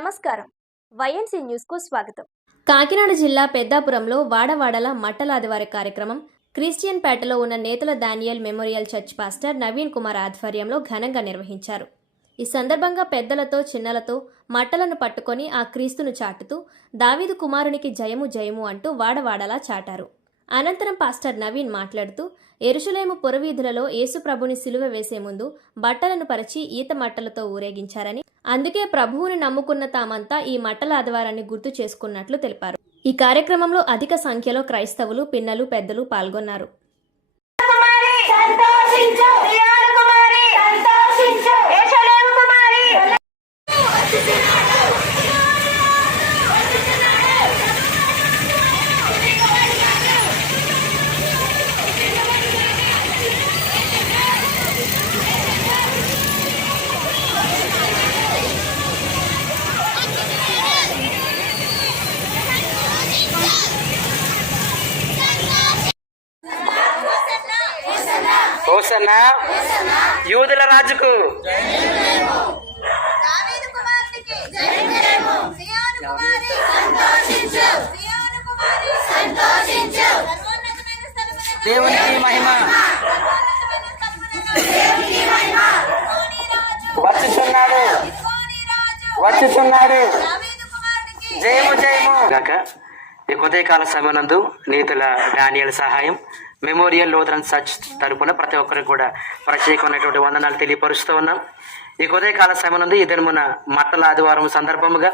నమస్కారం. వైఎన్సీ న్యూస్కు స్వాగతం. కాకినాడ జిల్లా పెద్దాపురంలో వాడవాడల మట్టలాదివారి కార్యక్రమం క్రిస్టియన్ పేటలో ఉన్న నేతల Daniel memorial church pastor Naveen Kumar ఆధ్వర్యంలో ఘనంగా నిర్వహించారు. ఈ సందర్భంగా పెద్దలతో చిన్నలతో మట్టలను పట్టుకొని ఆ క్రీస్తును చాటుతూ దావీదు కుమారునికి జయము జయము అంటూ వాడవాడలా చాటారు. అనంతరం పాస్టర్ నవీన్ మాట్లాడుతూ ఎరుషులేము పురవీధులలో యేసుప్రభుని సిలువ వేసే ముందు బట్టలను పరిచి ఈత మట్టలతో ఊరేగించారని అందుకే ప్రభువుని నమ్ముకున్న తామంతా ఈ మట్టల ఆదివారాన్ని గుర్తు చేసుకున్నట్లు తెలిపారు. ఈ కార్యక్రమంలో అధిక సంఖ్యలో క్రైస్తవులు పిన్నలు పెద్దలు పాల్గొన్నారు. హోసన్నా యూదుల రాజుకు. దేవునికి మహిమ. వచ్చుచున్నాడు. వచ్చుచున్నాడు. జయము జయము. గాక ఈ ఉదయకాల సమయనందు నీతుల డానియల్ సహాయం. మెమోరియల్ లోదరన్ సచ్ తరపున ప్రతి ఒక్కరికి కూడా ప్రత్యేకమైనటువంటి వందనాలు తెలియపరుస్తూ ఉన్నాం. ఈ ఉదయకాల సమయనందు ఈ దినమున మట్టల ఆదివారం సందర్భముగా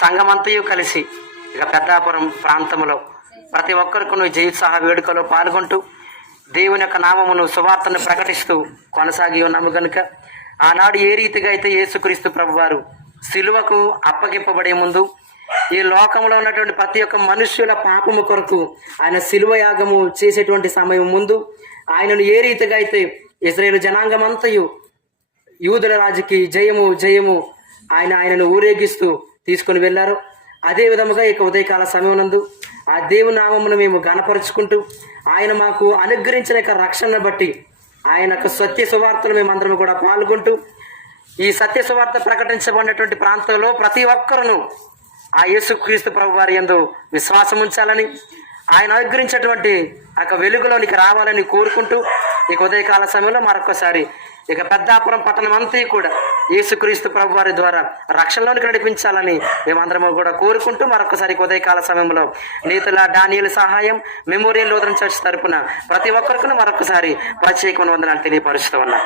సంఘమంతయు కలిసి ఇక పెద్దాపురం ప్రాంతంలో ప్రతి ఒక్కరికి జయోత్సాహ వేడుకలో పాల్గొంటూ దేవుని యొక్క నామమును సువార్తను ప్రకటిస్తూ కొనసాగి ఉన్నాము కనుక ఆనాడు ఏ రీతిగా అయితే యేసుక్రీస్తు ప్రభువారు సిలువకు అప్పగింపబడే ముందు ఈ లోకంలో ఉన్నటువంటి ప్రతి ఒక్క మనుష్యుల పాపము కొరకు ఆయన శిలువ యాగము చేసేటువంటి సమయం ముందు ఆయనను ఏ రీతిగా అయితే ఇజ్రాయేల్ జనాంగమంతయు యూదుల రాజుకి జయము జయము ఆయన ఆయనను ఊరేగిస్తూ తీసుకొని వెళ్ళారు. అదే విధముగా ఇక ఉదయకాల సమయం నందు ఆ దేవుని నామమును మేము గణపరుచుకుంటూ ఆయన మాకు అనుగ్రహించిన యొక్క రక్షణను బట్టి ఆయన యొక్క సత్య సువార్తలు మేమందరం కూడా పాల్గొంటూ ఈ సత్య సువార్త ప్రకటించబడినటువంటి ప్రాంతంలో ప్రతి ఒక్కరును ఆ యేసుక్రీస్తు ప్రభు వారి ఎందు విశ్వాసం ఉంచాలని ఆయన అనుగ్రహించేటువంటి ఆ వెలుగులోనికి రావాలని కోరుకుంటూ ఇక ఉదయకాల సమయంలో మరొకసారి ఇక పెద్దాపురం పట్టణం అంతా కూడా యేసుక్రీస్తు ప్రభు వారి ద్వారా రక్షణలోనికి నడిపించాలని మేమందరము కూడా కోరుకుంటూ మరొకసారి ఉదయకాల సమయంలో నీతుల డానియల్ సహాయం మెమోరియల్ లోదరం చర్చ్ తరపున ప్రతి ఒక్కరికి మరొకసారి ప్రత్యేకమైన వందనాలు తెలియపరుస్తూ ఉన్నాం.